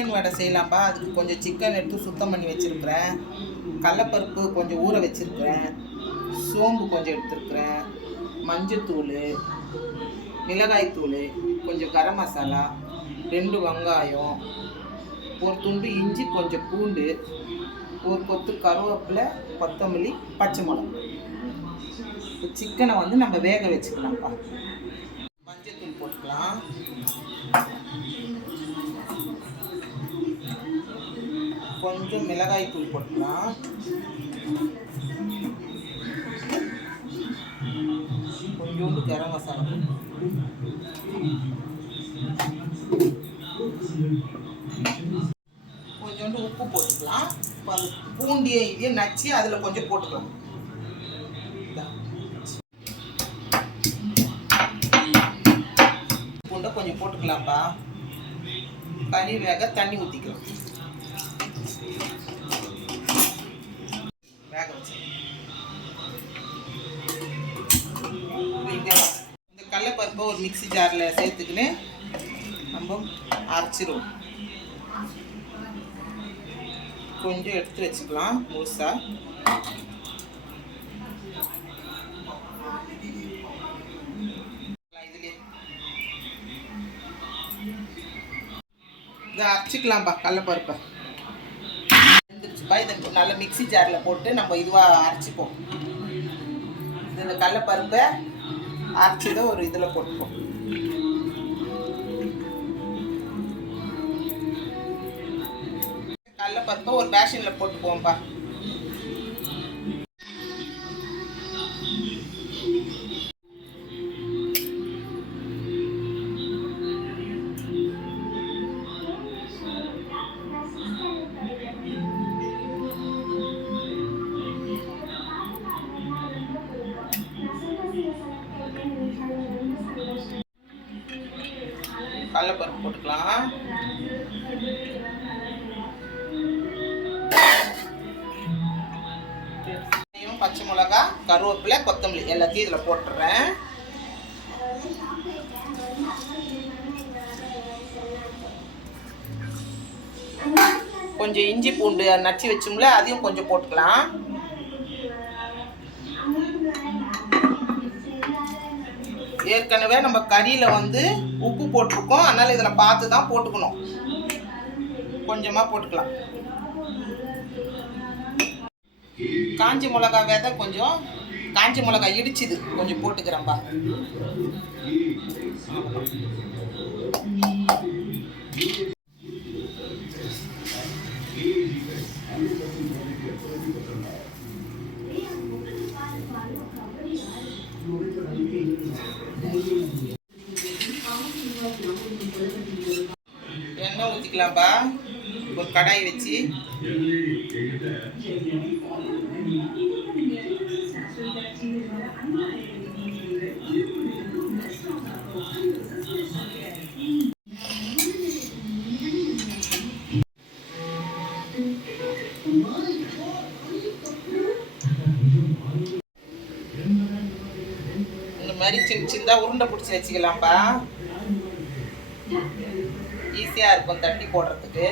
Chicken வடை செய்யலாம்ப்பா. அதுக்கு கொஞ்சம் chicken எடுத்து சுத்தம் பண்ணி வச்சுருக்கிறேன். கடலப்பருப்பு கொஞ்சம் ஊற வச்சுருக்கிறேன். சோம்பு கொஞ்சம் எடுத்துருக்கிறேன். மஞ்சத்தூள், மிளகாய்த்தூள், கொஞ்சம் கரம் மசாலா, 2 வெங்காயம், ஒரு துண்டு இஞ்சி, கொஞ்சம் பூண்டு, ஒரு கொத்து கருவேப்பிலை, கொத்தமல்லி, பச்சை மிளகாய். சிக்கனை வந்து நம்ம வேக வச்சுக்கலாம்ப்பா. மஞ்சத்தூள் போட்டுக்கலாம். கொஞ்சம் மிளகாய் தூள் போட்டுக்கலாம். கொஞ்சோண்டு கரம் மசாலா, கொஞ்சோண்டு உப்பு போட்டுக்கலாம். பூண்டியை இதையும் நச்சு அதில் கொஞ்சம் போட்டுக்கலாம். பூண்டை கொஞ்சம் போட்டுக்கலாம்ப்பா. கறி வேக தண்ணி ஊற்றிக்கலாம். வேக வச்சு இந்த கடலைப்பருப்பை ஒரு மிக்ஸி ஜாரில் சேர்த்துக்கின்னு நம்ம அரைச்சிடுவோம். கொஞ்சம் எடுத்து வச்சுக்கலாம் முழுசா. இதுலேயே இதை அரைச்சிக்கலாம்ப்பா. கடலைப்பருப்பை இதை நல்ல மிக்ஸி ஜாரில் போட்டு நம்ம இதுவாக அரைச்சிப்போம். இந்த கடலைப்பருப்பை அரைச்சிதை ஒரு இதில் போட்டுப்போம். கடலைப்பருப்பை ஒரு பேஷனில் போட்டுப்போம்ப்பா. கடலைப்பருப்பு போட்டுக்கலாம். பச்சை மிளகா, கருவேப்பிலை, கொத்தமல்லி எல்லாத்தையும் இதில் போட்டுறேன். கொஞ்சம் இஞ்சி பூண்டு நச்சு வச்சோம்ல, அதையும் கொஞ்சம் போட்டுக்கலாம். ஏற்கனவே நம்ம கறியில் வந்து உப்பு போட்டிருக்கோம், அதனால் இதில் பார்த்து தான் போட்டுக்கணும். கொஞ்சமாக போட்டுக்கலாம். காஞ்சி மிளகா விதை கொஞ்சம், காஞ்சி மிளகா இடிச்சுது கொஞ்சம் போட்டுக்கிறேன்ப்பா. எண்ணெய் ஊற்றிக்கலாம்ப்பா. ஒரு கடாய் வச்சு இந்த மாதிரி சின்ன உருண்டை பிடிச்சி வச்சுக்கலாம்ப்பா. ஈஸியாக இருக்கும் தட்டி போடுறதுக்கு.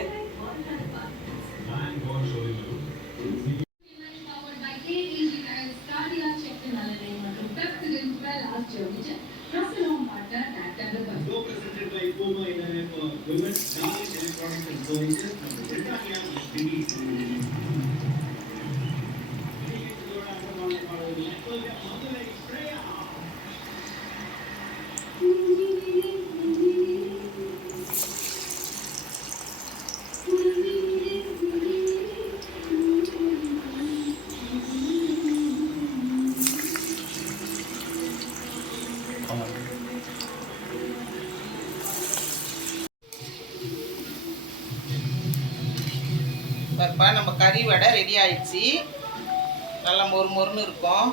நம்ம கறி வடை ரெடி ஆயிடுச்சு. நல்லா மொறு மொறுன்னு இருக்கும்.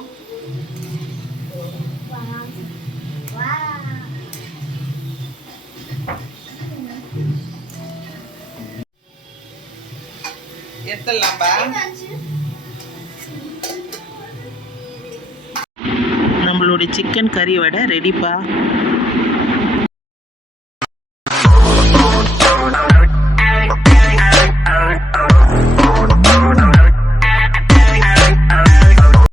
எடுத்துடலாம்பா. நம்மளுடைய சிக்கன் கறி வடை ரெடிப்பா.